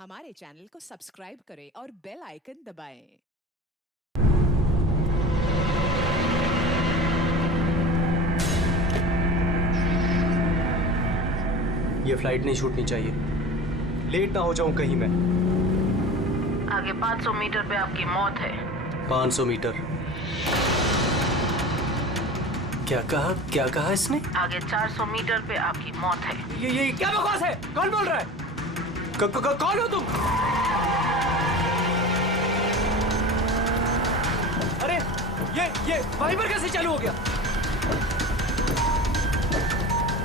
हमारे चैनल को सब्सक्राइब करें और बेल आइकन दबाएं। ये फ्लाइट नहीं छूटनी चाहिए, लेट ना हो जाऊं कहीं मैं। आगे 500 मीटर पे आपकी मौत है। 500 मीटर? क्या कहा इसने? आगे 400 मीटर पे आपकी मौत है। ये क्या बकवास है? कौन बोल रहा है? कौन हो तुम? अरे ये वाइपर कैसे चालू हो गया?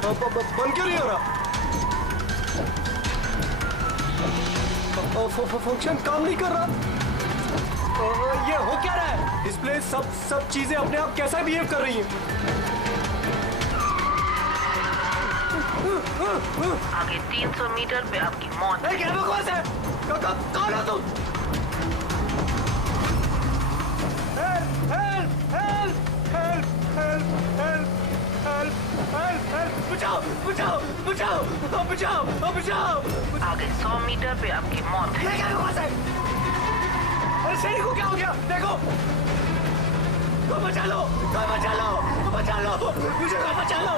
बंद क्यों नहीं हो रहा? फंक्शन काम नहीं कर रहा। ये हो क्या रहा है? डिस्प्ले सब चीजें अपने आप कैसा बिहेव कर रही हैं? आगे 300 मीटर पे आपकी मौत है। क्या बकवास है? कौन हो तुम? बचाओ! आगे 100 मीटर पे आपकी मौत है। क्या बकवास है? अरे सैनिक को क्या हो गया? देखो, बचा लो, मुझे बचा लो।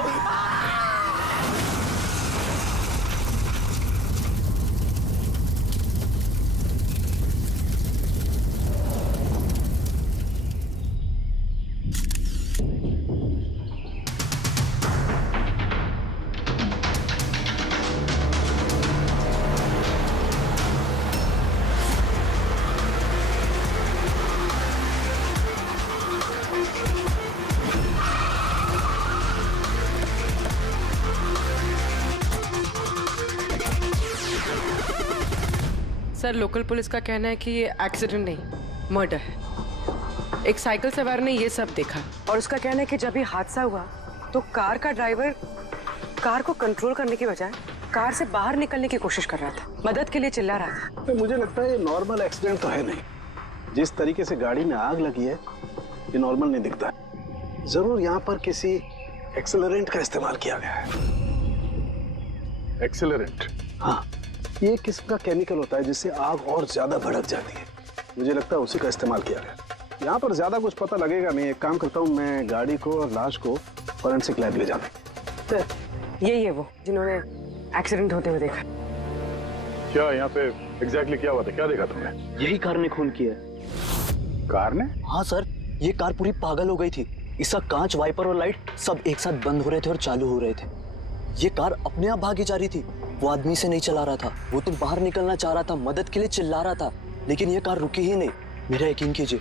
सर, लोकल पुलिस का कहना है कि ये एक्सीडेंट नहीं, मर्डर है। एक साइकिल सवार ने ये सब देखा और उसका कहना है कि जब ये हादसा हुआ तो कार का ड्राइवर कार को कंट्रोल करने की बजाय कार से बाहर निकलने की कोशिश कर रहा था, मदद के लिए चिल्ला रहा था। तो मुझे लगता है ये नॉर्मल एक्सीडेंट तो है नहीं। जिस तरीके से गाड़ी में आग लगी है ये नॉर्मल नहीं दिखता है। जरूर यहाँ पर किसी एक्सेलरेंट का इस्तेमाल किया गया है। एक्सेलरेंट? हाँ, ये एक किस्म का केमिकल होता है जिससे आग और ज्यादा भड़क जाती है। मुझे लगता है उसी का इस्तेमाल किया गया। यहाँ पर ज्यादा कुछ पता लगेगा नहीं। एक काम करता हूँ, मैं गाड़ी को और लाश को फॉरेंसिक लैब ले जाता हूँ। सर, यही है वो जिन्होंने एक्सीडेंट होते हुए देखा। क्या यहाँ पे एग्जैक्टली क्या हुआ था? क्या देखा तुमने? यही कार ने खून किया। कार ने? हाँ सर, ये कार पूरी पागल हो गई थी। इसका कांच, वाइपर और लाइट सब एक साथ बंद हो रहे थे और चालू हो रहे थे। ये कार अपने आप भागी जा रही थी। वो आदमी से नहीं चला रहा था, वो तो बाहर निकलना चाह रहा था, मदद के लिए चिल्ला रहा था, लेकिन ये कार रुकी ही नहीं। मेरा यकीन कीजिए,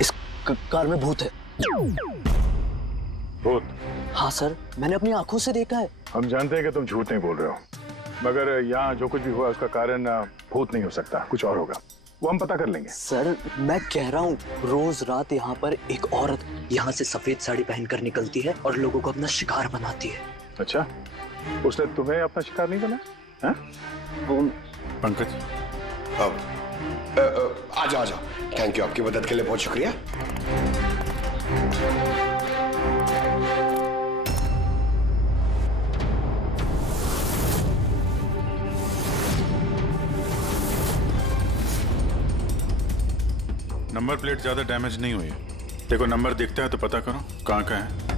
इस कार में भूत है। भूत? हाँ सर, मैंने अपनी आंखों से देखा है। हम जानते हैं कि तुम झूठ नहीं बोल रहे हो, मगर यहाँ जो कुछ भी हुआ उसका कारण भूत नहीं हो सकता, कुछ और होगा। वो हम पता कर लेंगे। सर, मैं कह रहा हूँ, रोज रात यहाँ पर एक औरत यहाँ से सफेद साड़ी पहनकर निकलती है और लोगों को अपना शिकार बनाती है। अच्छा, उसने तुम्हें अपना शिकार नहीं बना? हाँ? पंकज, आजा। थैंक यू, आपकी मदद के लिए बहुत शुक्रिया। नंबर प्लेट ज्यादा डैमेज नहीं हुई है। देखो, नंबर दिखता है तो पता करो कहाँ का है।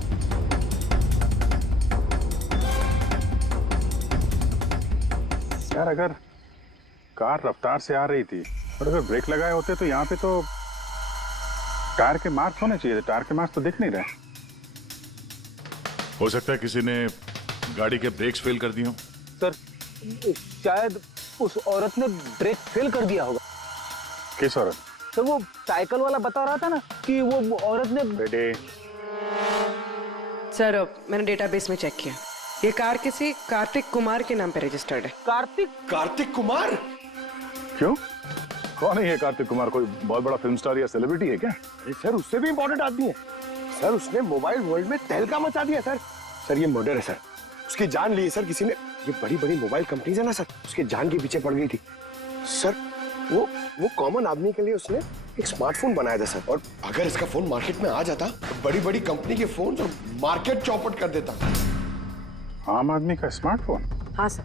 यार, अगर कार रफ्तार से आ रही थी और अगर ब्रेक लगाए होते तो यहाँ पे तो टायर के मार्क्स होने चाहिए थे। टायर के मार्क्स तो दिख नहीं रहे। हो सकता है किसी ने गाड़ी के ब्रेक्स फेल कर दिए हो। सर, शायद उस औरत ने ब्रेक फेल कर दिया होगा। किस औरत? तो वो साइकिल वाला बता रहा था ना कि वो औरत ने। बेटे, सर, मैंने डेटाबेस में चेक किया, ये कार किसी कार्तिक कुमार के नाम पे रजिस्टर्ड है। कार्तिक कुमार? क्यों? कौन है ये कार्तिक कुमार? कोई बहुत बड़ा फिल्म स्टार या सेलिब्रिटी है क्या? सर, उससे भी इम्पोर्टेंट आदमी है सर। उसने मोबाइल वर्ल्ड में तहलका मचा दिया सर। सर, ये मर्डर है सर। उसकी जान ली है सर किसी ने। ये बड़ी बड़ी मोबाइल कंपनीज है ना सर, उसके जान के पीछे पड़ गई थी सर। वो कॉमन आदमी के लिए उसने एक स्मार्टफोन बनाया था सर, और अगर इसका फोन मार्केट में आ जाता तो बड़ी बड़ी कंपनी के फोन और मार्केट चौपट कर देता। आम आदमी का स्मार्टफोन? हाँ सर,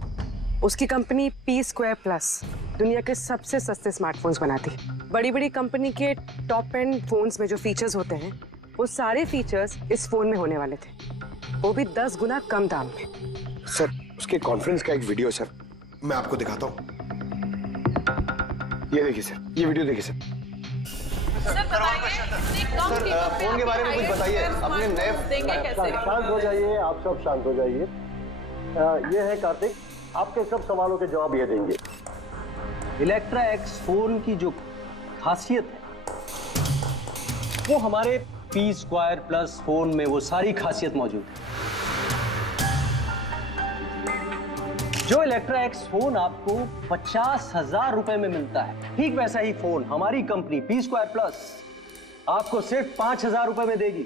उसकी कंपनी P2+ दुनिया के सबसे सस्ते स्मार्टफोन्स बनाती है। बड़ी बड़ी कंपनी के टॉप एंड फोन्स में जो फीचर्स होते हैं वो सारे फीचर्स इस फोन में होने वाले थे, वो भी 10 गुना कम दाम में। सर उसके कॉन्फ्रेंस का एक वीडियो सर, मैं आपको दिखाता हूँ। ये देखिए सर, ये वीडियो देखिए सर। फोन के बारे में कुछ बताइए, अपने नए। शांत हो जाइए, आप सब शांत हो जाइए। ये है कार्तिक, आपके सब सवालों के जवाब ये देंगे। इलेक्ट्रा एक्स फोन की जो खासियत है वो हमारे P2+ फोन में वो सारी खासियत मौजूद है। जो इलेक्ट्रा एक्स फोन आपको 50,000 रुपए में मिलता है, ठीक वैसा ही फोन हमारी कंपनी P2+ आपको सिर्फ 5,000 रुपए में देगी।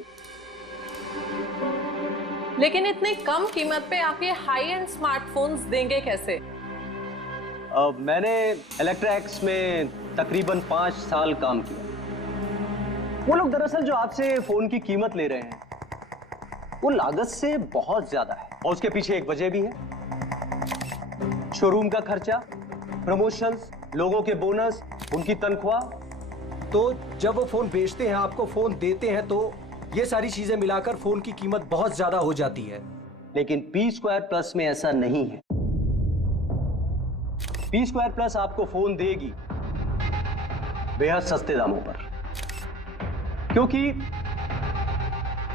लेकिन इतनी कम कीमत पे आप ये हाई एंड स्मार्टफोन्स देंगे कैसे? मैंने इलेक्ट्रा एक्स में तकरीबन 5 साल काम किया। वो लोग दरअसल जो आपसे फोन की कीमत ले रहे हैं वो लागत से बहुत ज्यादा है, और उसके पीछे एक वजह भी है। शोरूम का खर्चा, प्रमोशंस, लोगों के बोनस, उनकी तनख्वाह। तो जब वो फोन बेचते हैं, आपको फोन देते हैं, तो ये सारी चीजें मिलाकर फोन की कीमत बहुत ज्यादा हो जाती है। लेकिन P2+ में ऐसा नहीं है। P2+ आपको फोन देगी बेहद सस्ते दामों पर, क्योंकि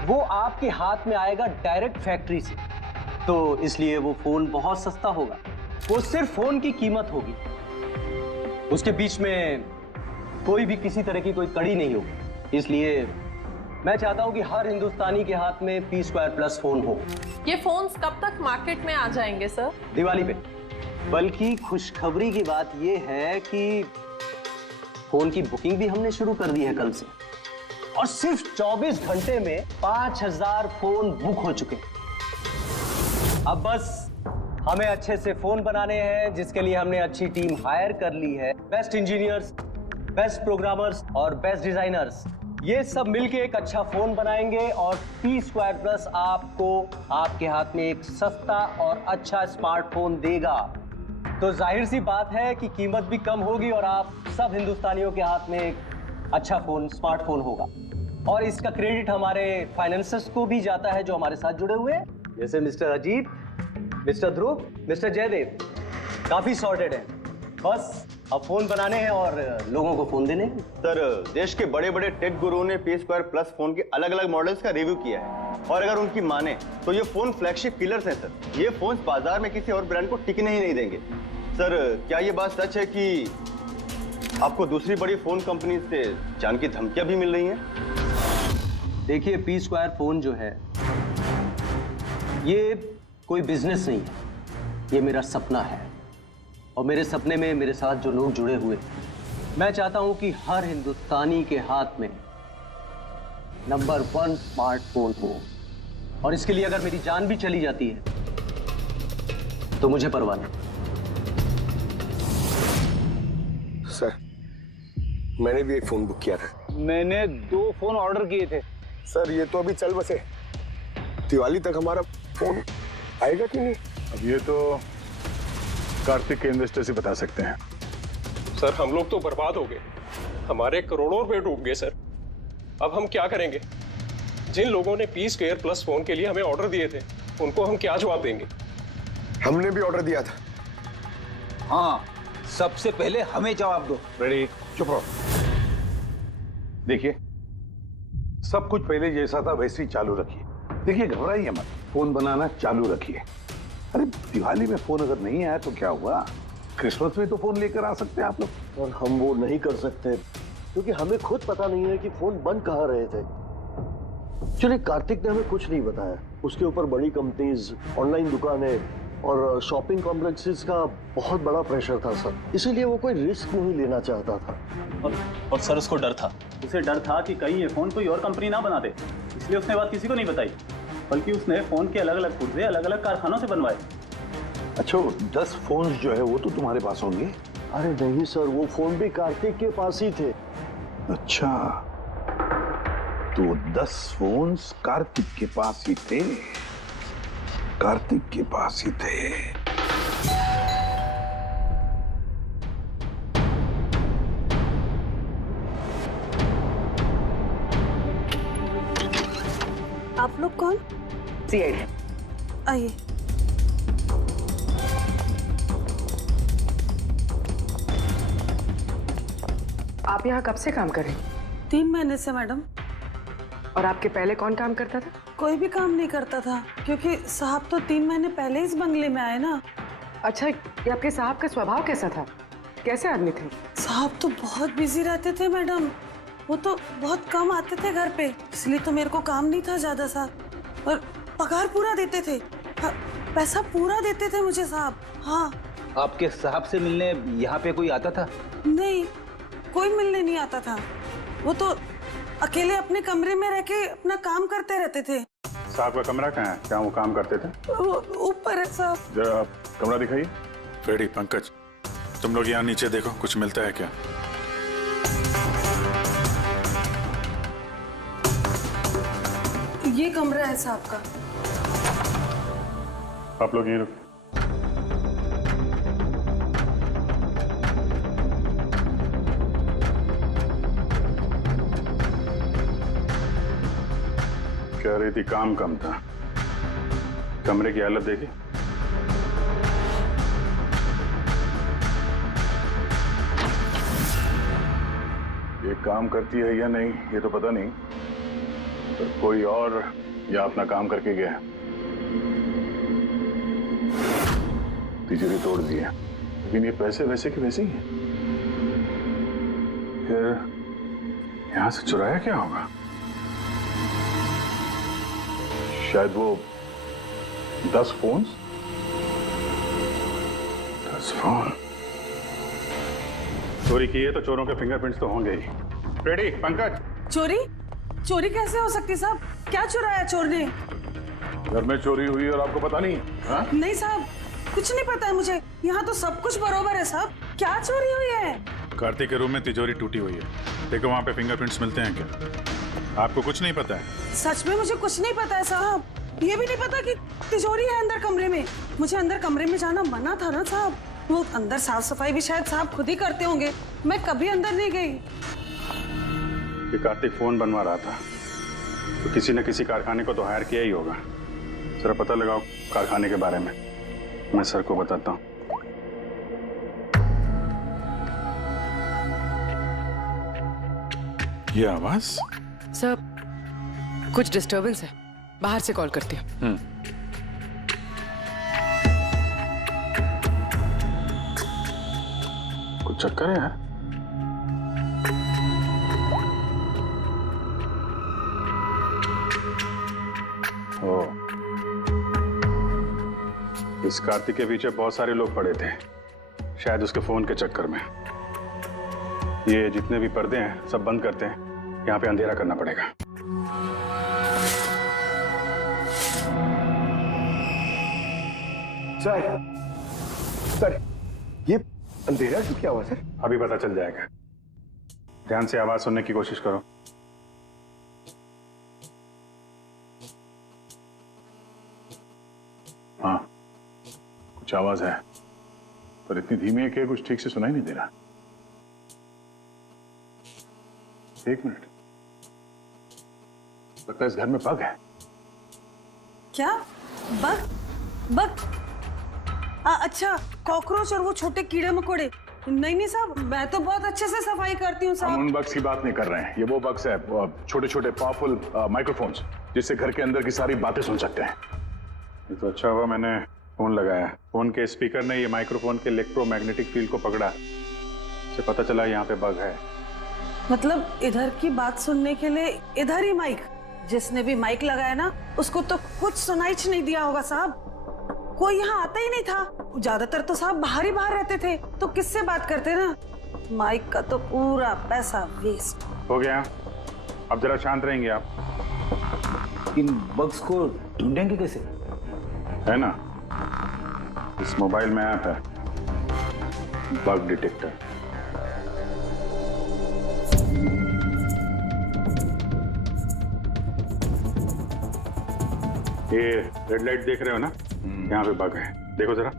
वो आपके हाथ में आएगा डायरेक्ट फैक्ट्री से, तो इसलिए वो फोन बहुत सस्ता होगा। वो सिर्फ फोन की कीमत होगी, उसके बीच में कोई भी किसी तरह की कोई कड़ी नहीं होगी। इसलिए मैं चाहता हूं कि हर हिंदुस्तानी के हाथ में P2+ फोन हो। ये फोन्स कब तक मार्केट में आ जाएंगे सर? दिवाली पे। बल्कि खुशखबरी की बात यह है कि फोन की बुकिंग भी हमने शुरू कर दी है कल से, और सिर्फ 24 घंटे में 5,000 फोन बुक हो चुके। अब बस हमें अच्छे से फोन बनाने हैं, जिसके लिए हमने अच्छी टीम हायर कर ली है। बेस्ट इंजीनियर्स, बेस्ट प्रोग्रामर्स और बेस्ट डिजाइनर्स, ये सब मिलके एक अच्छा फोन बनाएंगे, और P2+ आपको आपके हाथ में एक सस्ता और अच्छा स्मार्टफोन देगा। तो जाहिर सी बात है कि कीमत भी कम होगी और आप सब हिंदुस्तानियों के हाथ में एक अच्छा फोन, स्मार्टफोन होगा। और इसका क्रेडिट हमारे फाइनेंसर्स को भी जाता है जो हमारे साथ जुड़े हुए हैं, जैसे मिस्टर अजीत, मिस्टर ध्रुव, मिस्टर जयदेव। काफी सॉर्टेड है, बस अब फोन बनाने हैं और लोगों को फोन देने हैं। सर देश के बड़े बड़े टेक गुरुओं ने P2+ फोन के अलग अलग मॉडल्स का रिव्यू किया है, और अगर उनकी माने तो ये फोन फ्लैगशिप किलर्स हैं सर। ये फोन बाजार में किसी और ब्रांड को टिकने ही नहीं देंगे। सर क्या ये बात सच है कि आपको दूसरी बड़ी फोन कंपनी से जान की धमकियां भी मिल रही हैं? देखिए P2 फोन जो है ये कोई बिजनेस नहीं है, ये मेरा सपना है, और मेरे सपने में मेरे साथ जो लोग जुड़े हुए, मैं चाहता हूं कि हर हिंदुस्तानी के हाथ में नंबर 1 स्मार्टफोन हो, और इसके लिए अगर मेरी जान भी चली जाती है तो मुझे परवाह नहीं। सर मैंने भी एक फोन बुक किया था। मैंने 2 फोन ऑर्डर किए थे। सर ये तो अभी चल बसे, दिवाली तक हमारा फोन आएगा कि नहीं? अब ये तो कार्तिक के इन्वेस्टर से बता सकते हैं। सर हम लोग तो बर्बाद हो गए, हमारे करोड़ों रुपए डूब गए सर। अब हम क्या करेंगे? जिन लोगों ने P2+ फोन के लिए हमें ऑर्डर दिए थे, उनको हम क्या जवाब देंगे? हमने भी ऑर्डर दिया था। हाँ, सबसे पहले हमें जवाब दो। रेडी, चुप रहो। देखिए सब कुछ पहले जैसा था वैसे ही चालू रखिए। देखिए घबराइए मत, फोन बनाना चालू रखिए। अरे दिवाली में फोन अगर नहीं आया तो क्या हुआ, क्रिसमस में तो फोन लेकर आ सकते हैं आप लोग। और हम वो नहीं कर सकते क्योंकि हमें खुद पता नहीं है कि फोन बन कहाँ रहे थे। चलिए कार्तिक ने हमें कुछ नहीं बताया, उसके ऊपर बड़ी कंपनीज, ऑनलाइन दुकानें और शॉपिंग कॉम्प्लेक्सेस का बहुत बड़ा प्रेशर था सर, इसीलिए वो कोई रिस्क नहीं लेना चाहता था। और सर उसको डर था, उसे डर था कि कहीं ये फोन कोई और कंपनी ना बना दे, इसलिए उसने बात किसी को नहीं बताई, बल्कि उसने फोन के अलग अलग पुर्जे अलग अलग कारखानों से बनवाए। अच्छा 10 फोन जो है वो तो तुम्हारे पास होंगे? अरे नहीं सर, वो फोन भी कार्तिक के पास ही थे। अच्छा तो 10 फोन कार्तिक के पास ही थे, कार्तिक के पास ही थे। आप लोग कौन? सीआईडी। आइए। आप यहाँ कब से काम कर रहे हैं? 3 महीने से मैडम। और आपके पहले कौन काम करता था? कोई भी काम नहीं करता था, क्योंकि साहब तो 3 महीने पहले इस बंगले में आए ना। अच्छा, ये आपके साहब का स्वभाव कैसा था? कैसे आदमी थे? साहब तो बहुत बिजी रहते थे मैडम। वो तो बहुत कम आते थे घर पे, इसलिए तो मेरे को काम नहीं था ज्यादा साहब। और पगार पूरा देते थे, पैसा पूरा देते थे मुझे साहब। हाँ। आपके साहब से मिलने यहाँ पे कोई आता था? नहीं, कोई मिलने नहीं आता था। वो तो अकेले अपने कमरे में रह के अपना काम करते रहते थे। साहब का कमरा कहाँ है? क्या वो काम करते थे? ऊपर है साहब। जरा आप कमरा दिखाइए। फ्रेडी, पंकज, तुम लोग यहाँ नीचे देखो, कुछ मिलता है क्या? ये कमरा है साहब का। आप लोग ये रुको। कह रही थी काम कम था, कमरे की हालत देखी? ये काम करती है या नहीं ये तो पता नहीं, पर कोई और या अपना काम करके गया है। तिजोरी तोड़ दी है, लेकिन ये पैसे वैसे के वैसे ही हैं। फिर यहां से चुराया क्या होगा? शायद वो 10 फोन। चोरी की है तो चोरों के फिंगरप्रिंट्स तो होंगे ही। रेडी, पंकज। चोरी? चोरी कैसे हो सकती साहब? क्या चुराया चोर ने? घर में चोरी हुई और आपको पता नहीं? हा? नहीं साहब, कुछ नहीं पता है मुझे। यहाँ तो सब कुछ बरोबर है साहब। क्या चोरी हुई है? कार्तिक के रूम में तिजोरी टूटी हुई है, देखो वहाँ पे फिंगरप्रिंट्स मिलते हैं क्या? आपको कुछ नहीं पता है? सच में मुझे कुछ नहीं पता है साहब। ये भी नहीं पता कि तिजोरी है अंदर कमरे में। मुझे अंदर कमरे में जाना मना था ना साहब। वो अंदर साफ सफाई भी शायद साहब खुद ही करते होंगे, मैं कभी अंदर नहीं गई। कि कार्तिक फोन बनवा रहा था तो किसी न किसी कारखाने को तो हायर किया ही होगा। जरा पता लगाओ कारखाने के बारे में, मैं सर को बताता हूँ। ये आवाज? सर, कुछ डिस्टरबेंस है, बाहर से कॉल करती हूँ। कुछ चक्कर है यार? इस कार्तिक के पीछे बहुत सारे लोग पड़े थे, शायद उसके फोन के चक्कर में। ये जितने भी पर्दे हैं सब बंद करते हैं, यहाँ पे अंधेरा करना पड़ेगा। सर, ये अंधेरा क्यों क्या हुआ सर? अभी पता चल जाएगा, ध्यान से आवाज सुनने की कोशिश करो। हाँ, कुछ आवाज है, पर इतनी धीमी है कि कुछ ठीक से सुनाई नहीं दे रहा। एक मिनट, लगता है इस घर में बग है। क्या? बग? बग? अच्छा, कॉकरोच और वो छोटे कीड़े मकोड़े। नहीं साहब, मैं तो बहुत अच्छे से सफाई करती हूँ साहब। हम उन बग्स की बात नहीं कर रहे हैं, ये वो बग्स है, छोटे छोटे पावरफुल माइक्रोफोन्स, जिससे घर के अंदर की सारी बातें सुन सकते हैं। ये तो अच्छा हुआ मैंने फोन लगाया। फोन के स्पीकर ने ये माइक्रोफोन के इलेक्ट्रोमैग्नेटिक फील्ड को पकड़ा, से पता चला यहाँ पे बग है। मतलब इधर की बात सुनने के लिए इधर ही माइक? जिसने भी माइक लगाया ना, उसको तो कुछ सुनाई नहीं दिया होगा साहब। कोई यहाँ आता ही नहीं था, ज्यादातर तो साहब बाहर ही बाहर रहते थे, तो किससे बात करते ना। माइक का तो पूरा पैसा वेस्ट हो गया। अब जरा शांत रहेंगे आप। इन बग्स को ढूंढेंगे कैसे? है ना, इस मोबाइल में ऐप है, बग डिटेक्टर। ये रेड लाइट देख रहे हो ना, यहाँ पे बग है, देखो जरा।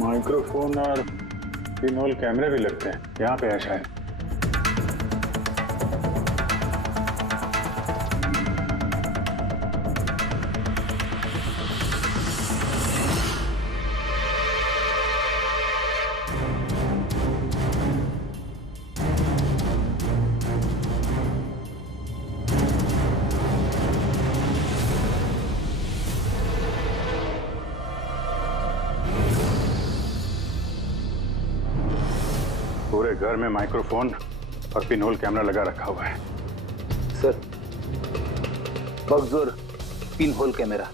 माइक्रोफोन और पिनहोल कैमरे भी लगते हैं, यहाँ पे है शायद। पूरे घर में माइक्रोफोन और पिनहोल कैमरा लगा रखा हुआ है। सर, बग्स और पिनहोल कैमरा।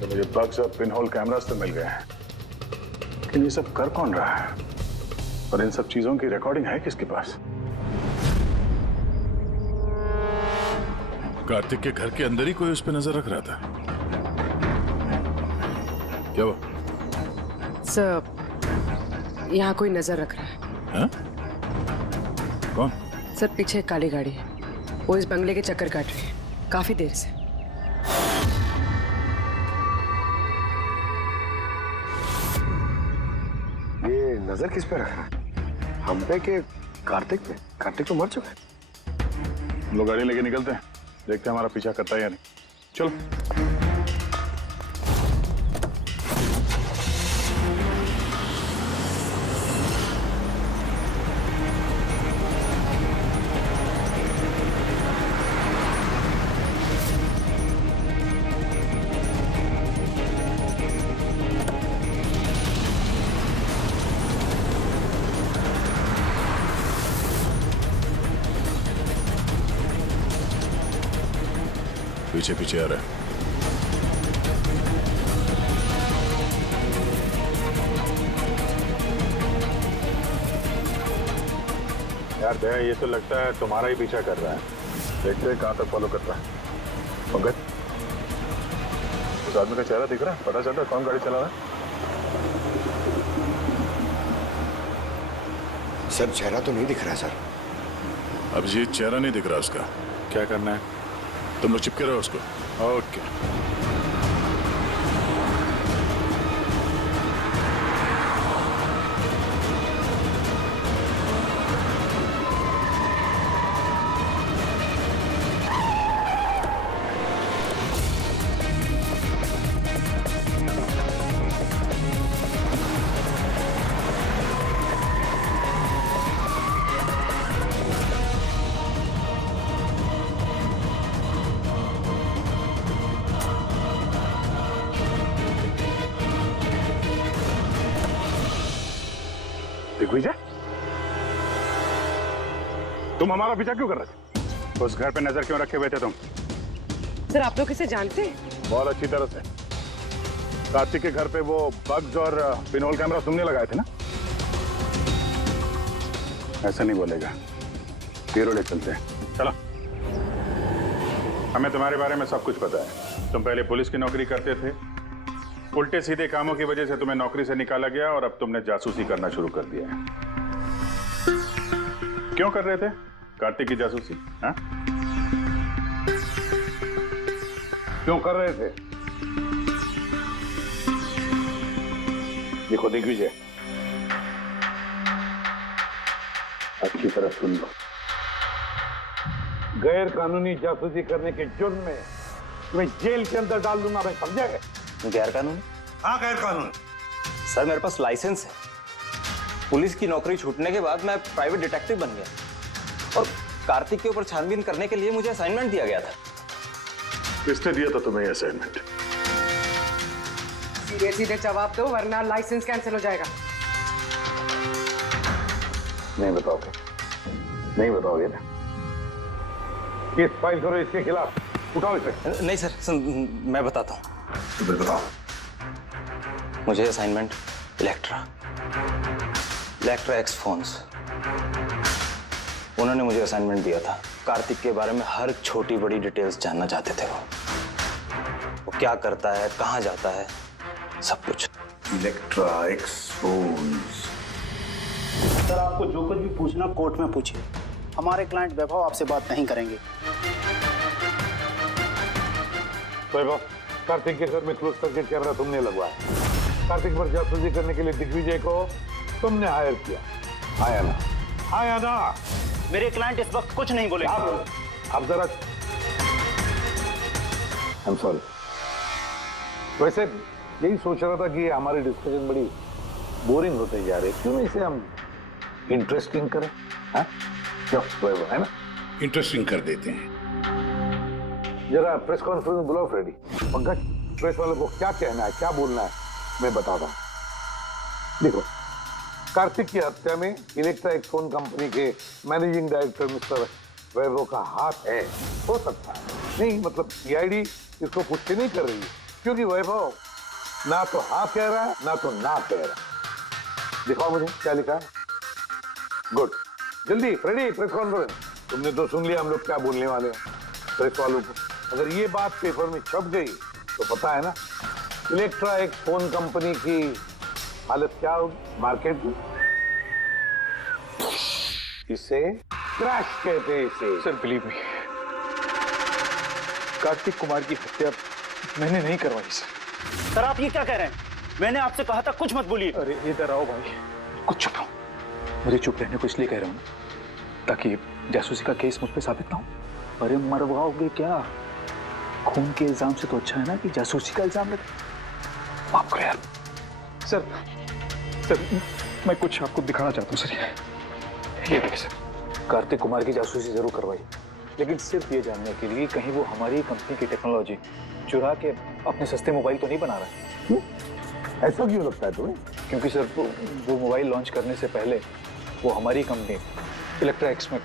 तो मुझे बग्स और पिनहोल कैमरास तो मिल गए हैं, लेकिन ये सब कर कौन रहा है और इन सब चीजों की रिकॉर्डिंग है किसके पास? कार्तिक के घर के अंदर ही कोई उस पर नजर रख रहा था। क्या वो? सर, यहाँ कोई नजर रख रहा है। हाँ? कौन? सर, पीछे एक काली गाड़ी है, वो इस बंगले के चक्कर काट रही है काफी देर से। ये नजर किस पे रख रहा है? हम पे के कार्तिक पे? कार्तिक तो मर चुका है। हम लोग गाड़ी लेके निकलते हैं, देखते हैं हमारा पीछा करता है या नहीं। चलो। पीछे पीछे आ रहा है। यार दया, ये तो लगता है तुम्हारा ही पीछा कर रहा है। देखते हैं कहां तक फॉलो करता है। पंकज, उस आदमी का चेहरा दिख रहा है? पता चलता है कौन गाड़ी चला रहा है? सर, चेहरा तो नहीं दिख रहा है सर। अभिजीत, चेहरा नहीं दिख रहा उसका। क्या करना है? तुम लोग चिपके रहो उसको। ओके। दिग्विजय, तुम हमारा पीछा क्यों कर रहे थे? उस घर पे नजर क्यों रखे हुए थे तुम? सर, आप लोग इसे जानते हैं? बहुत अच्छी तरह से। कार्तिक के घर पे वो बग्स और पिनहोल कैमरा तुमने लगाए थे ना? ऐसा नहीं बोलेगा। पीरो ले चलते हैं, चलो। हमें तुम्हारे बारे में सब कुछ पता है। तुम पहले पुलिस की नौकरी करते थे, उल्टे सीधे कामों की वजह से तुम्हें नौकरी से निकाला गया और अब तुमने जासूसी करना शुरू कर दिया है। क्यों कर रहे थे कार्तिक की जासूसी? हाँ? क्यों कर रहे थे? देखो दिग्विजय, अच्छी तरह सुन लो। गैर कानूनी जासूसी करने के जुर्म में तुम्हें जेल के अंदर डाल दूंगा, मैं समझा गए? गैर कानूनी? हाँ, गैर कानूनी। सर, मेरे पास लाइसेंस है। पुलिस की नौकरी छूटने के बाद मैं प्राइवेट डिटेक्टिव बन गया और कार्तिक के ऊपर छानबीन करने के लिए मुझे असाइनमेंट दिया गया था। किसने दिया था तुम्हें असाइनमेंट? सीधे सीधे जवाब दो वरना लाइसेंस कैंसिल हो जाएगा। नहीं बताओगे? नहीं बताओगे ना? केस फाइल करो इसके खिलाफ, उठाओ इसे। नहीं सर, मैं बताता हूँ। तो फिर बताओ। मुझे असाइनमेंट इलेक्ट्रा एक्स फोन्स, उन्होंने मुझे असाइनमेंट दिया था। कार्तिक के बारे में हर छोटी बड़ी डिटेल्स जानना चाहते थे। वो क्या करता है, कहाँ जाता है, सब कुछ। Electra x phones. सर, आपको जो कुछ भी पूछना कोर्ट में पूछिए। हमारे क्लाइंट वैभव आपसे बात नहीं करेंगे। वैभव, कार्तिक के घर में क्लोज सर्किट कैमरा तुमने लगवाया। कार्तिक पर जासूसी करने के लिए दिग्विजय को तुमने हायर किया। आया ना? आया ना? मेरे क्लाइंट इस वक्त कुछ नहीं बोले। आप जरा, I'm sorry। वैसे यही सोच रहा था कि हमारी डिस्कशन बड़ी बोरिंग होते जा रही है, क्यों इसे हम इंटरेस्टिंग करें? हाँ, क्यों? है ना? इंटरेस्टिंग कर देते हैं। जरा प्रेस कॉन्फ्रेंस बुलाओ फ्रेडी। पंकज, प्रेस वालों को क्या कहना है, क्या बोलना है, मैं बताता हूं। देखो, कार्तिक की हत्या में इलेक्ट्रा एक फोन कंपनी के मैनेजिंग डायरेक्टर मिस्टर वैभव का हाथ है, हो सकता है। नहीं मतलब सीआईडी इसको पुष्टि नहीं कर रही है, क्योंकि वैभव ना तो हाँ कह रहा है ना तो ना कह रहा है। दिखाओ मुझे क्या लिखा है। गुड, जल्दी रेडी प्रेस कॉन्फ्रेंस। तुमने तो सुन लिया हम लोग क्या बोलने वाले हैं प्रेस वालों को। अगर ये बात पेपर में छप गई तो पता है ना इलेक्ट्रा एक फोन कंपनी की हालत क्या होगी मार्केट में। इसे क्रैश कहते हैं इसे। Sir believe me, Kartik Kumar की हत्या मैंने नहीं करवाई सर। सर आप ये क्या कह रहे हैं? मैंने आपसे कहा था कुछ मत बोलिए। अरे इधर आओ भाई, कुछ चुप रहो। मुझे चुप रहने को इसलिए कह रहा हूँ ताकि जासूसी का केस मुझ पे साबित ना हो। अरे मरवाओगे क्या? खून के इल्जाम से तो अच्छा है ना कि जासूसी का इल्जाम लगे। माफ करो यार। सर मैं कुछ आपको दिखाना चाहता हूँ सर। ये देखिए सर, कार्तिक कुमार की जासूसी जरूर करवाई, लेकिन सिर्फ ये जानने के लिए कहीं वो हमारी कंपनी की टेक्नोलॉजी चुरा के अपने सस्ते मोबाइल तो नहीं बना रहा है। ऐसा क्यों लगता है तुम्हें? क्योंकि सर वो मोबाइल लॉन्च करने से पहले वो हमारी कंपनी इलेक्ट्रा एक्स में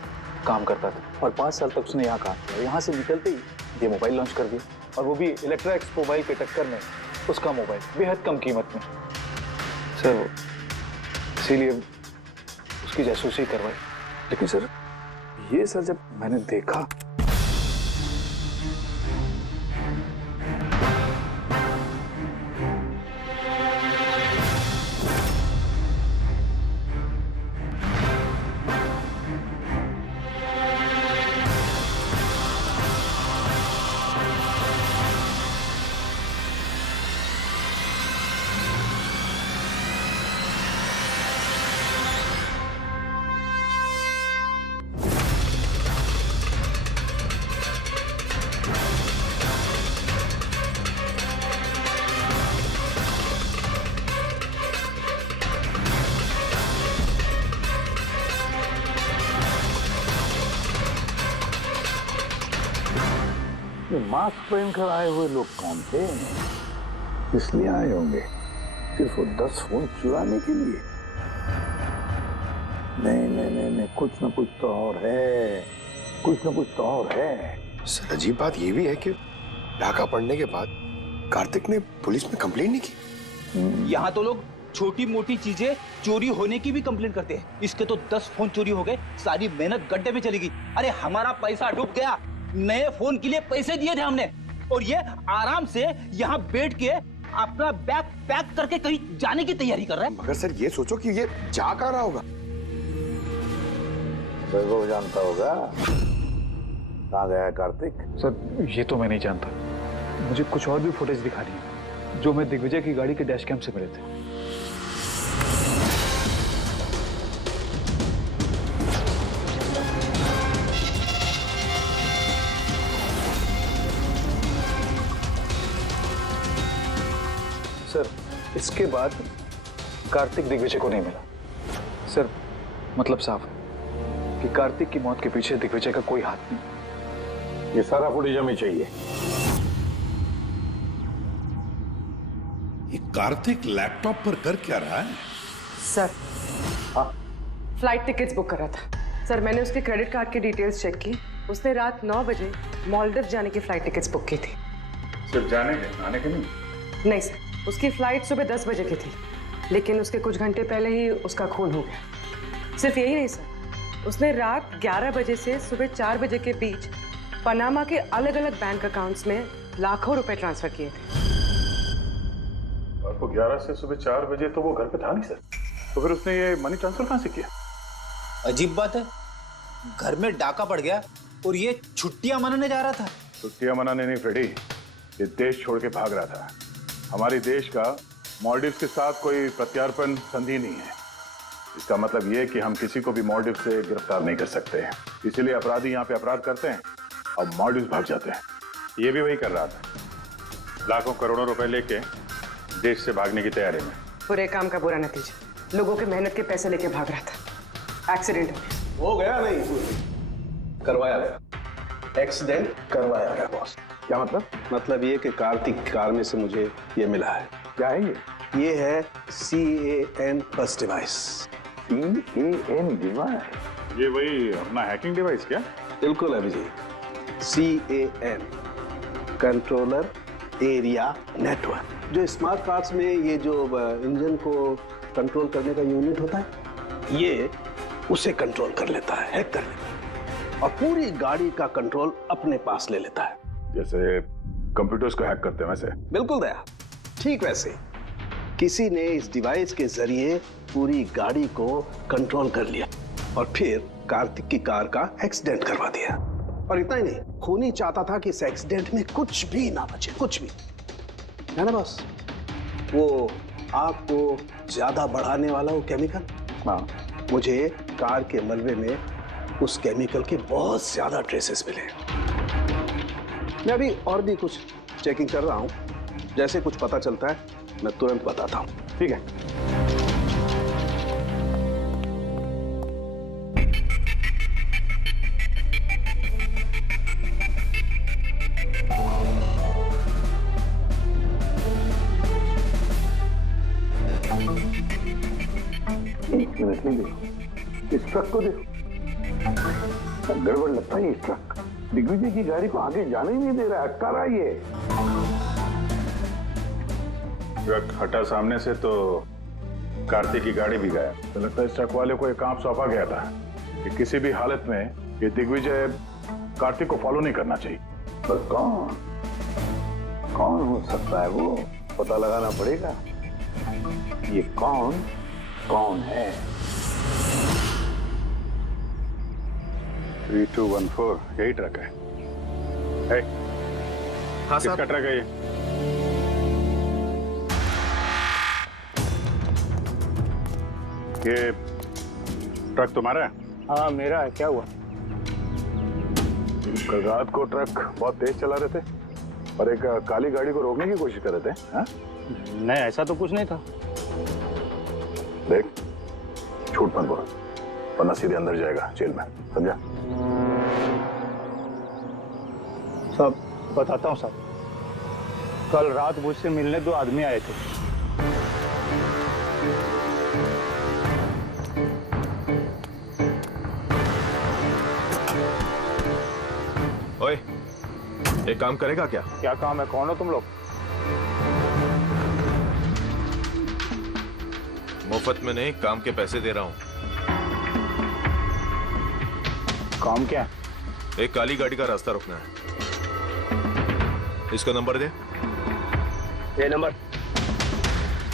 काम करता था और 5 साल तक उसने यहाँ काम किया। यहाँ से निकलते ही ये मोबाइल लॉन्च कर दिया, और वो भी इलेक्ट्रा एक्स मोबाइल के टक्कर में उसका मोबाइल बेहद कम कीमत में। सर इसीलिए उसकी जासूसी करवाई। लेकिन सर ये सर जब मैंने देखा मास्क पहनकर आए हुए लोग कौन थे? इसलिए आए होंगे सिर्फ वो 10 फोन चुराने के लिए। नहीं, कुछ ना कुछ तो और है, कुछ ना कुछ तो और है। सर अजीब बात ये भी है कि डाका पड़ने के बाद कार्तिक ने पुलिस में कंप्लेंट नहीं की। यहाँ तो लोग छोटी मोटी चीजें चोरी होने की भी कंप्लेंट करते हैं। इसके तो 10 फोन चोरी हो गए, सारी मेहनत गड्ढे में चली गई। अरे हमारा पैसा डूब गया, नए फोन के लिए पैसे दिए थे हमने, और ये आराम से यहाँ बैठ के अपना बैग पैक करके कहीं जाने की तैयारी कर रहा है। मगर सर ये सोचो कि ये जा कहाँ रहा होगा। वैभव जानता होगा कहाँ गया है कार्तिक। सर ये तो मैं नहीं जानता, मुझे कुछ और भी फुटेज दिखानी है जो मैं दिग्विजय की गाड़ी के डैश कैम से मिले थे। सर इसके बाद कार्तिक दिग्विजय को नहीं मिला। सर मतलब साफ है कि कार्तिक की मौत के पीछे दिग्विजय का कोई हाथ नहीं। ये सारा फुटेज हमें चाहिए। ये कार्तिक लैपटॉप पर कर क्या रहा है? सर फ्लाइट टिकट्स बुक कर रहा था। सर मैंने उसके क्रेडिट कार्ड की डिटेल्स चेक की, उसने रात 9 बजे मालदीव जाने की फ्लाइट टिकट्स बुक की थी। सिर्फ जाने के, आने के नहीं? नहीं सर, उसकी फ्लाइट सुबह 10 बजे की थी, लेकिन उसके कुछ घंटे पहले ही उसका खून हो गया। सिर्फ यही नहीं सर, उसने रात 11 बजे से सुबह 4 बजे के बीच पनामा के अलग अलग बैंक अकाउंट्स में लाखों रुपए ट्रांसफर किए थे। आपको 11 से सुबह 4 बजे तो वो घर पे था नहीं सर, तो फिर उसने ये मनी ट्रांसफर कहाँ से किया? अजीब बात है, घर में डाका पड़ गया और ये छुट्टियां मनाने जा रहा था। छुट्टियां मनाने नहीं फ्रेडी, ये देश छोड़ के भाग रहा था। हमारे देश का मालदीव के साथ कोई प्रत्यार्पण संधि नहीं है। इसका मतलब ये कि हम किसी को भी मालदीव से गिरफ्तार नहीं कर सकते हैं, इसीलिए अपराधी यहाँ पे अपराध करते हैं और मालदीव भाग जाते हैं। ये भी वही कर रहा था, लाखों करोड़ों रुपए लेके देश से भागने की तैयारी में। बुरे काम का बुरा नतीजा, लोगों के मेहनत के पैसे लेके भाग रहा था, एक्सीडेंट हो गया। नहीं करवाया गया, एक्सीडेंट करवाया गया बॉस। क्या मतलब? मतलब ये कि कार्तिक कार में से मुझे ये मिला है। क्या है ये? ये है CAN बस डिवाइस। CAN डिवाइस, ये वही अपना हैकिंग डिवाइस क्या? बिल्कुल Abhijit, CAN, controller area network. जो स्मार्ट कार्ड्स में ये जो इंजन को कंट्रोल करने का यूनिट होता है, ये उसे कंट्रोल कर लेता है, हैक कर लेता है और पूरी गाड़ी का कंट्रोल अपने पास ले लेता है। जैसे कंप्यूटर्स को हैक करते हैं वैसे? बिल्कुल दया, ठीक वैसे किसी ने इस डिवाइस के जरिए पूरी गाड़ी को कंट्रोल कर लिया और फिर कार्तिक की कार का एक्सीडेंट करवा दिया। और इतना ही नहीं, खूनी चाहता था कि इस एक्सीडेंट में कुछ भी ना बचे, कुछ भी, है ना बस? वो आग को ज्यादा बढ़ाने वाला वो केमिकल, हाँ, मुझे कार के मलबे में उस केमिकल के बहुत ज्यादा ट्रेसेस मिले। मैं अभी और भी कुछ चेकिंग कर रहा हूं, जैसे कुछ पता चलता है मैं तुरंत बताता हूं, ठीक है? एक मिनट नहीं, देखो इस ट्रक को देखो, गड़बड़ लगता है। ये ट्रक दिग्विजय की गाड़ी को आगे जाने ही नहीं दे रहा है, अटका रहा है ये। ट्रक हटा सामने से तो कार्तिक की गाड़ी भी गया। तो लगता है इस ट्रक वाले को एक काम सौंपा गया था कि किसी भी हालत में ये दिग्विजय कार्तिक को फॉलो नहीं करना चाहिए। पर कौन हो सकता है वो, पता लगाना पड़ेगा। ये कौन है? 3214 यही ट्रक है। हाँ, किसका ट्रक है ये? ये ट्रक तुम्हारा है? हाँ मेरा है। क्या हुआ? कल रात को ट्रक बहुत तेज चला रहे थे और एक काली गाड़ी को रोकने की कोशिश कर रहे थे। हाँ? नहीं ऐसा तो कुछ नहीं था। देख, झूठ मत बोल वरना सीधे अंदर जाएगा जेल में, समझा? सब बताता हूँ साहब। कल रात मुझसे मिलने 2 आदमी आए थे। ओए, एक काम करेगा क्या? क्या काम है? कौन हो तुम लोग? मुफ्त में नहीं, काम के पैसे दे रहा हूं। काम क्या? एक काली गाड़ी का रास्ता रोकना है। इसका नंबर दे। ये नंबर।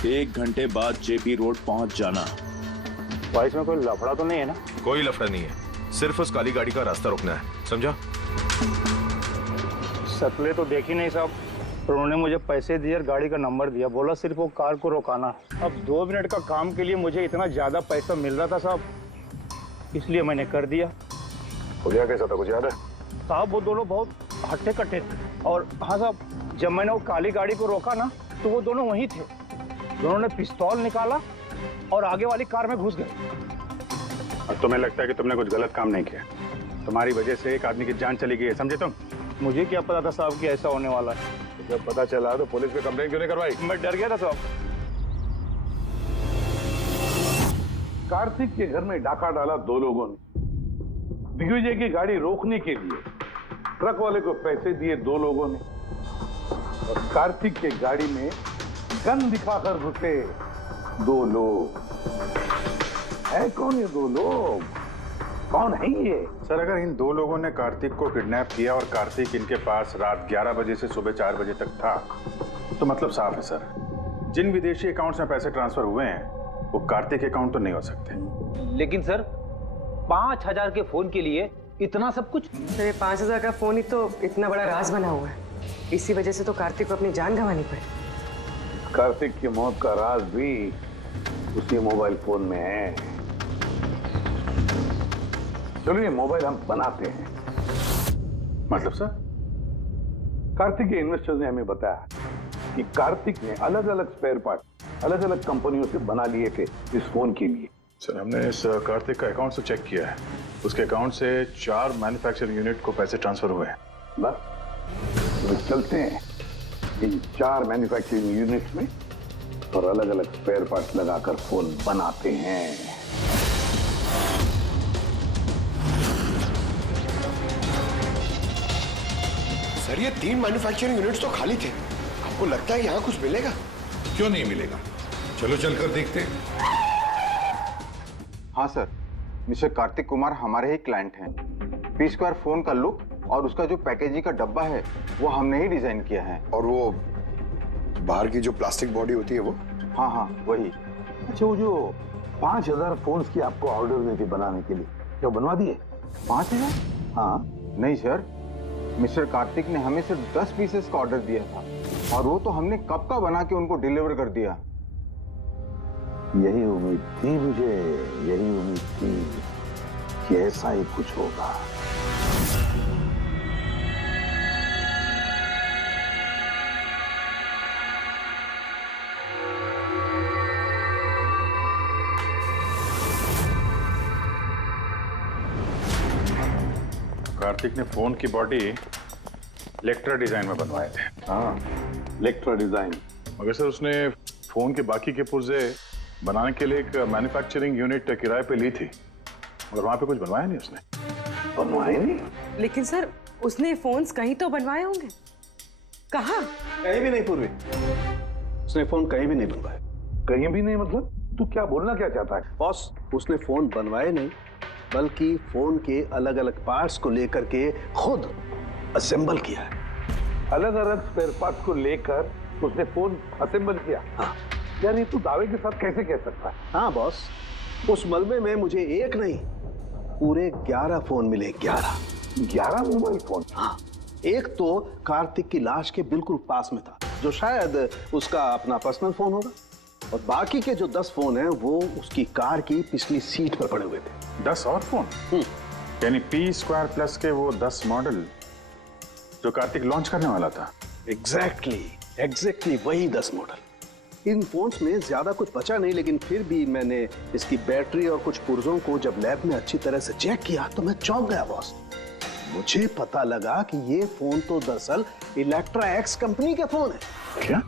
1 घंटे बाद जेपी रोड पहुंच जाना। भाई इसमें कोई लफड़ा तो नहीं है ना? कोई लफड़ा नहीं है, सिर्फ उस काली गाड़ी का रास्ता रोकना है, समझा? शक्लें तो देखी नहीं साहब, पर उन्होंने मुझे पैसे दिए और गाड़ी का नंबर दिया, बोला सिर्फ वो कार को रोकाना। अब 2 मिनट का काम के लिए मुझे इतना ज्यादा पैसा मिल रहा था साहब, इसलिए मैंने कर दिया। हो गया कैसा था, कुछ याद है? साहब वो दोनों बहुत हट्टे कट्टे थे और हाँ साहब, जब मैंने वो काली गाड़ी को रोका ना तो वो दोनों वहीं थे। दोनों ने पिस्तौल निकाला और आगे वाली कार में घुस गए। और तुम्हें लगता है कि तुमने कुछ गलत काम नहीं किया? तुम्हारी वजह से एक आदमी की जान चली गई है, समझे तुम? मुझे क्या पता था साहब कि ऐसा होने वाला है। जब पता चला तो पुलिस पे कंप्लेंट क्यों नहीं करवाई? मैं डर गया था साहब। कार्तिक के घर में डाका डाला 2 लोगों ने। दिग्विजय की गाड़ी रोकने के लिए ट्रक वाले को पैसे दिए 2 लोगों ने और कार्तिक के गाड़ी में गन दिखाकर घुसे 2 लोग। है कौन ये 2 लोग? कौन है ये? सर, अगर इन 2 लोगों ने कार्तिक को किडनैप किया और कार्तिक इनके पास रात 11 बजे से सुबह 4 बजे तक था, तो मतलब साफ है सर, जिन विदेशी अकाउंट्स में पैसे ट्रांसफर हुए हैं वो कार्तिक अकाउंट तो नहीं हो सकते। लेकिन सर 5000 के फोन के लिए इतना सब कुछ? सर 5000 का फोन ही तो इतना बड़ा राज बना हुआ है, इसी वजह से तो कार्तिक को अपनी जान गंवानी पड़ी। कार्तिक की मौत का राज भी उसी मोबाइल फोन में है। चलो ये मोबाइल हम बनाते हैं। मतलब सर? कार्तिक के इन्वेस्टर्स ने हमें बताया कि कार्तिक ने अलग अलग स्पेयर पार्ट अलग अलग कंपनियों से बना लिए थे इस फोन के लिए। सर, हमने इस कार्तिक का अकाउंट से चेक किया है, उसके अकाउंट से 4 मैन्युफैक्चरिंग यूनिट को पैसे ट्रांसफर हुए हैं। बस तो चलते हैं इन 4 मैन्युफैक्चरिंग यूनिट्स में और अलग अलग स्पेयर पार्ट लगाकर फोन बनाते हैं। सर ये 3 मैन्युफैक्चरिंग यूनिट्स तो खाली थे, आपको लगता है यहाँ कुछ मिलेगा? क्यों नहीं मिलेगा, चलो चलकर देखते हैं। हाँ सर, मिस्टर कार्तिक कुमार हमारे ही क्लाइंट हैं। पी स्क्वायर फोन का लुक और उसका जो पैकेजिंग का डब्बा है वो हमने ही डिजाइन किया है। और वो बाहर की जो प्लास्टिक बॉडी होती है वो? हाँ हाँ वही। अच्छा वो जो 5000 फोन्स की आपको ऑर्डर दी थी बनाने के लिए, क्या बनवा दिए? 5000? हाँ नहीं सर, मिस्टर कार्तिक ने हमें सिर्फ 10 पीसेस का ऑर्डर दिया था और वो तो हमने कब का बना के उनको डिलीवर कर दिया। यही उम्मीद थी मुझे, यही उम्मीद थी कि ऐसा ही कुछ होगा। कार्तिक ने फोन की बॉडी इलेक्ट्रा डिजाइन में बनवाए थे। हाँ इलेक्ट्रा डिजाइन। मगर सर उसने फोन के बाकी के पुर्जे बनाने के लिए एक मैन्युफैक्चरिंग यूनिट किराए पे ली थी, मगर वहां पे कुछ बनवाया नहीं उसने। बनवाए नहीं? लेकिन सर उसने फोन्स कहीं तो बनवाए होंगे। कहाँ? कहीं भी नहीं पूर्वी, उसने फोन कहीं भी नहीं बनवाए। कहीं भी नहीं मतलब? तू क्या बोलना क्या चाहता है? बॉस उसने फोन बनवाए नहीं, बल्कि फोन के अलग अलग पार्ट्स को लेकर के खुद असेंबल किया है। अलग अलग स्पेयर पार्ट्स को लेकर उसने फोन असेंबल किया? हाँ। यार ये तू दावे के साथ कैसे कह सकता है? हाँ बॉस, उस मलबे में मुझे एक नहीं पूरे 11 फोन मिले। 11 मोबाइल फोन? हाँ, एक तो कार्तिक की लाश के बिल्कुल पास में था, जो शायद उसका अपना पर्सनल फोन होगा, और बाकी के जो 10 फोन हैं वो उसकी कार की पिछली सीट पर पड़े हुए थे। 10 और फोन? यानी पी स्क्वायर प्लस के वो 10 मॉडल जो कार्तिक लॉन्च करने वाला था। एग्जैक्टली वही 10 मॉडल। इन फोन्स में ज्यादा कुछ बचा नहीं, लेकिन फिर भी मैंने इसकी बैटरी और कुछ पुर्जों को जब लैब में अच्छी तरह से चेक किया तो मैं चौंक गया बॉस। मुझे पता लगा कि ये फोन तो दरअसल इलेक्ट्रा एक्स कंपनी के फोन है। क्या?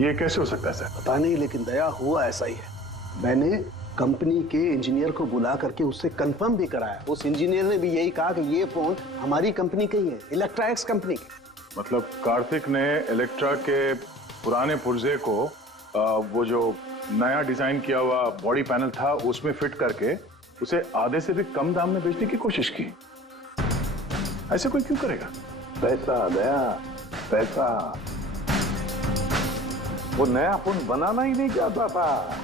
ये कैसे हो सकता है सर? पता नहीं, लेकिन दया हुआ ऐसा ही है। मैंने कंपनी के इंजीनियर को बुला करके उससे कंफर्म भी कराया। उस इंजीनियर ने भी यही कहा कि ये फोन हमारी कंपनी का ही है, इलेक्ट्रा एक्स कंपनी के। मतलब कार्तिक ने इलेक्ट्रा के पुराने पुर्जे को वो जो नया डिजाइन किया हुआ बॉडी पैनल था उसमें फिट करके उसे आधे से भी कम दाम में बेचने की कोशिश की। ऐसे कोई क्यों करेगा? पैसा दया, पैसा। वो नया फोन बनाना ही नहीं चाहता था,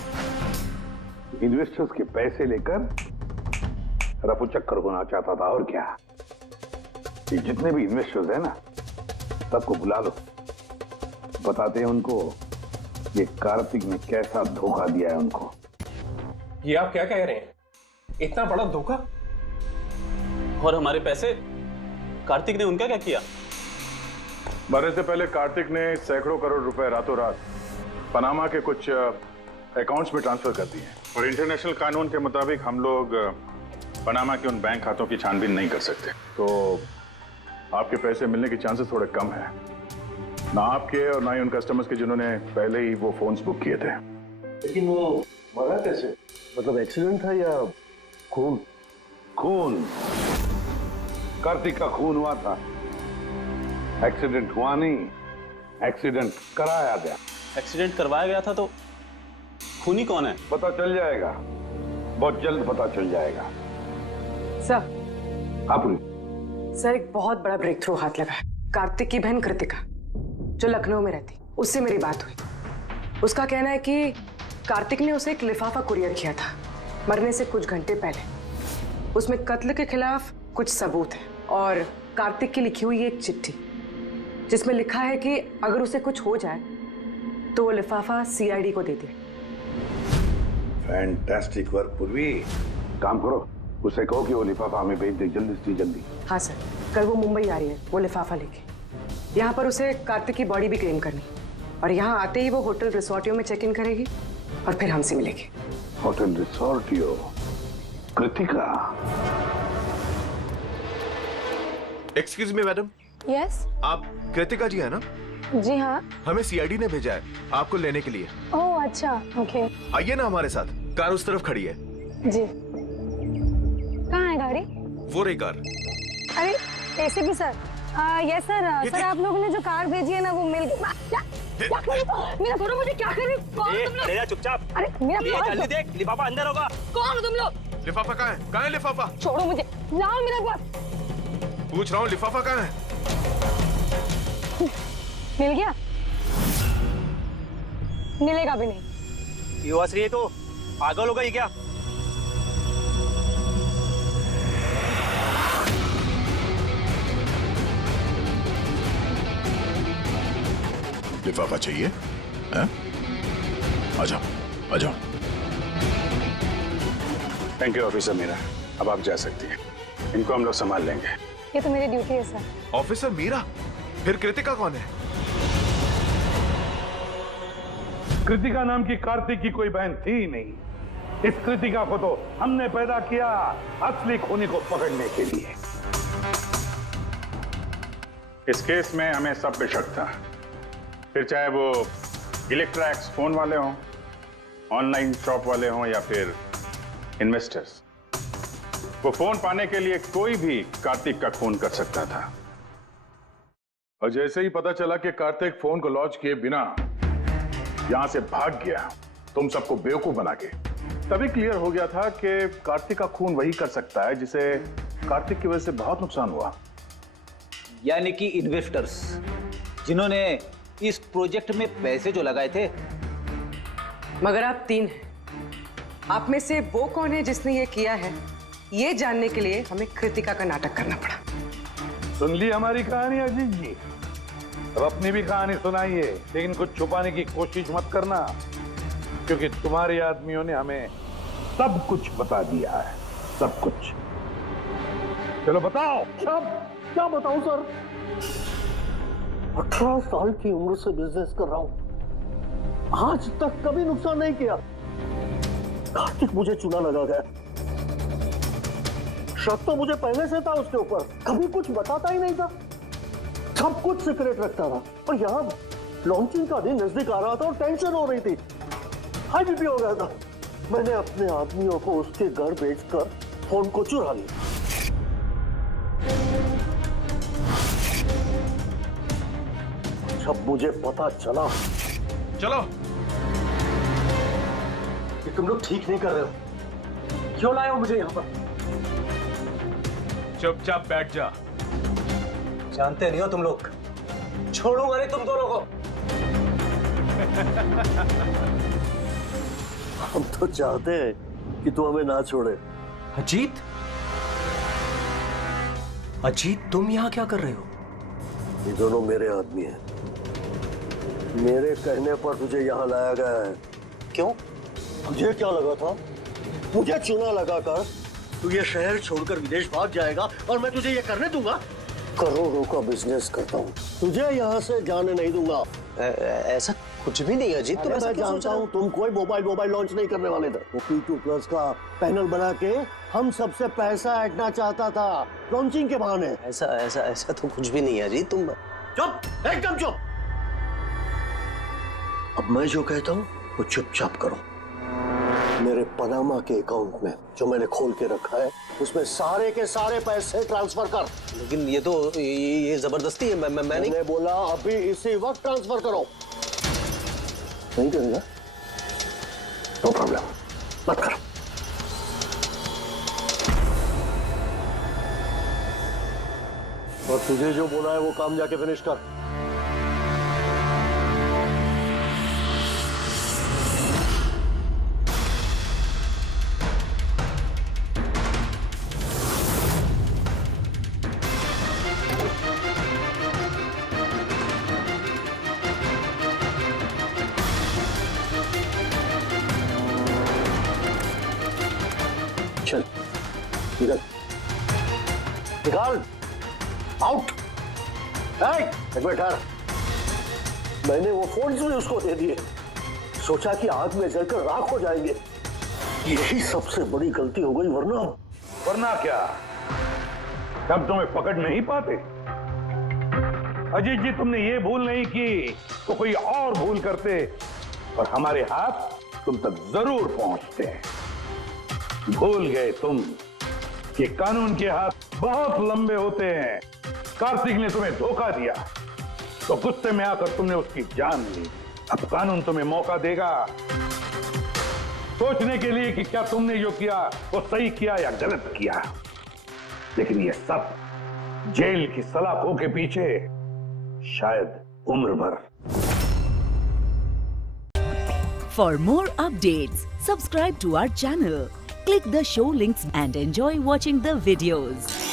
इन्वेस्टर्स के पैसे लेकर रफू चक्कर होना चाहता था। और क्या, ये जितने भी इन्वेस्टर्स हैं ना, सबको बुला लो, बताते हैं उनको ये कार्तिक ने कैसा धोखा दिया है उनको। ये आप क्या कह रहे हैं? इतना बड़ा धोखा? और हमारे पैसे कार्तिक ने उनका क्या किया? मरने से पहले कार्तिक ने सैकड़ों करोड़ रुपए रातों रात पनामा के कुछ अकाउंट्स में ट्रांसफर कर दिए, और इंटरनेशनल कानून के मुताबिक हम लोग पनामा के उन बैंक खातों की छानबीन नहीं कर सकते। तो आपके पैसे मिलने के चांसेस थोड़े कम है, ना आपके और ना ही उन कस्टमर्स के जिन्होंने पहले ही वो फोन्स बुक किए थे। लेकिन वो मरा कैसे? मतलब एक्सीडेंट था या खून? खून। कार्तिक का खून हुआ था, एक्सीडेंट हुआ नहीं, एक्सीडेंट कराया गया। एक्सीडेंट करवाया गया था तो खूनी कौन है? पता चल जाएगा, बहुत जल्द पता चल जाएगा। सर। हाँ पूरी। सर एक बहुत बड़ा ब्रेक थ्रू हाथ लगा है। कार्तिक की बहन कृतिका जो लखनऊ में रहती, उससे मेरी बात हुई। उसका कहना है कि कार्तिक ने उसे एक लिफाफा कुरियर किया था मरने से कुछ घंटे पहले। उसमें कत्ल के खिलाफ कुछ सबूत है और कार्तिक की लिखी हुई एक चिट्ठी जिसमें लिखा है कि अगर उसे कुछ हो जाए तो वो लिफाफा सीआईडी को दे दे। फैंटास्टिक वर्क पूर्वी। काम करो, उसे कहो कि वो लिफाफा हमें भेज दे जल्दी से जल्दी। हाँ सर, कल वो मुंबई आ रही है वो लिफाफा लेके। यहाँ पर उसे कार्तिक की बॉडी भी क्लेम करनी, और यहाँ आते ही वो होटल रिसोर्टियो में चेक इन करेगी और फिर हमसे मिलेगी। होटल रिसोर्टियो? Kritika? Excuse me madam. Yes. आप कृतिका जी है ना? जी हाँ। हमें सीआईडी ने भेजा है आपको लेने के लिए। ओह अच्छा, ओके। आइए ना हमारे साथ, कार उस तरफ खड़ी है। जी। कहाँ है गाड़ी? वो रही कार। अरे ACP sir, yes sir. Sir आप लोगों ने जो कार भेजी है ना वो मिल गई। क्या मेरा फोटो मुझे क्या करे? कौन तुम लोग? चुपचाप। अरे मेरा जल्दी देख, लिफाफा अंदर होगा। कौन हो तुम लोग? लिफाफा कहाँ है? कहाँ है लिफाफा? छोड़ो मुझे, लाओ मेरा पास। पूछ रहा हूँ लिफाफा कहाँ है? मिल गया? मिलेगा भी नहीं। युवाश्री है तो पागल हो गई क्या? लिफाफा चाहिए? हैं? आ जाओ, आ जाओ। थैंक यू ऑफिसर मीरा, अब आप जा सकती हैं। इनको हम लोग संभाल लेंगे। ये तो मेरी ड्यूटी है सर। ऑफिसर मीरा? फिर कृतिका कौन है? कृतिका नाम की कार्तिक की कोई बहन थी ही नहीं। इस कृतिका को तो हमने पैदा किया असली खूनी को पकड़ने के लिए। इस केस में हमें सब पे शक था, फिर चाहे वो इलेक्ट्रैक्स फोन वाले हों, ऑनलाइन शॉप वाले हों या फिर इन्वेस्टर्स। वो फोन पाने के लिए कोई भी कार्तिक का खून कर सकता था। और जैसे ही पता चला कि कार्तिक फोन को लॉन्च किए बिना यहां से भाग गया, तुम सबको बेवकूफ बना के, तभी क्लियर हो गया था कि कार्तिक का खून वही कर सकता है जिसे कार्तिक की वजह से बहुत नुकसान हुआ। यानी कि इन्वेस्टर्स जिन्होंने इस प्रोजेक्ट में पैसे जो लगाए थे। मगर आप 3 हैं। आप में से वो कौन है जिसने ये किया है, ये जानने के लिए हमें कृतिका का नाटक करना पड़ा। सुन ली हमारी कहानी अजीत जी? अब अपनी भी कहानी सुनाइए, लेकिन कुछ छुपाने की कोशिश मत करना, क्योंकि तुम्हारे आदमियों ने हमें सब कुछ बता दिया है, सब कुछ। चलो बताओ। क्या बताऊं सर? 18 साल की उम्र से बिजनेस कर रहा हूं, आज तक कभी नुकसान नहीं किया। कार्तिक मुझे चूना लगा गया। शक तो मुझे पहले से था उसके ऊपर, कभी कुछ बताता ही नहीं था, सब कुछ सीक्रेट रखता था। और यहाँ लॉन्चिंग का दिन नजदीक आ रहा था और टेंशन हो रही थी, हाई बीपी हो गया था। मैंने अपने आदमियों को उसके घर भेजकर फोन को चुरा लिया। जब मुझे पता चला, चलो, कि तुम लोग ठीक नहीं कर रहे हो, क्यों लाए हो मुझे यहाँ पर? चुपचाप बैठ जा। जानते नहीं हो तुम लोग, छोड़ूंगा नहीं तुम दोनों को। हम तो चाहते हैं कि तू हमें ना छोड़े। अजीत, अजीत तुम यहाँ क्या कर रहे हो? ये दोनों मेरे आदमी हैं। मेरे कहने पर तुझे यहाँ लाया गया है। क्यों? तुझे क्या लगा था मुझे चूना लगाकर तू ये शहर छोड़कर विदेश भाग जाएगा और मैं तुझे ये करने दूंगा? करोड़ों का बिजनेस करता हूँ, तुझे यहाँ से जाने नहीं दूंगा। ऐसा कुछ भी नहीं अजीत। तो मैं जानता हूँ तुम कोई मोबाइल लॉन्च नहीं करने वाले थे। वो P2+ का पैनल बना के हम सबसे पैसा ऐंठना चाहता था लॉन्चिंग के बहाने। ऐसा तो कुछ भी नहीं है अजीत। तुम चुप, एकदम चुप। अब मैं जो कहता हूँ वो चुपचाप करो। मेरे पनामा के अकाउंट में जो मैंने खोल के रखा है उसमें सारे के सारे पैसे ट्रांसफर कर। लेकिन ये तो ये जबरदस्ती है। मैंने बोला अभी इसी वक्त ट्रांसफर करो। नहीं करेगा? नो प्रॉब्लम, मत करो। और तुझे जो बोला है वो काम जाके फिनिश कर। चल निकल, निकाल, आउट। एक मिनट ठहर। मैंने वो फोन्स भी उसको दे दिए, सोचा कि आग में जलकर राख हो जाएंगे। यही सबसे बड़ी गलती हो गई, वरना क्या तब तुम्हें पकड़ नहीं पाते? अजीत जी तुमने ये भूल नहीं की तो कोई और भूल करते और हमारे हाथ तुम तक जरूर पहुंचते। भूल गए तुम कि कानून के हाथ बहुत लंबे होते हैं, कार्तिक ने तुम्हें धोखा दिया तो गुस्से में आकर तुमने उसकी जान ली। अब कानून तुम्हें मौका देगा सोचने के लिए कि क्या तुमने जो किया वो सही किया या गलत किया। लेकिन ये सब जेल की सलाखों के पीछे शायद उम्र भर। For more updates, subscribe to our channel, click the show links and enjoy watching the videos.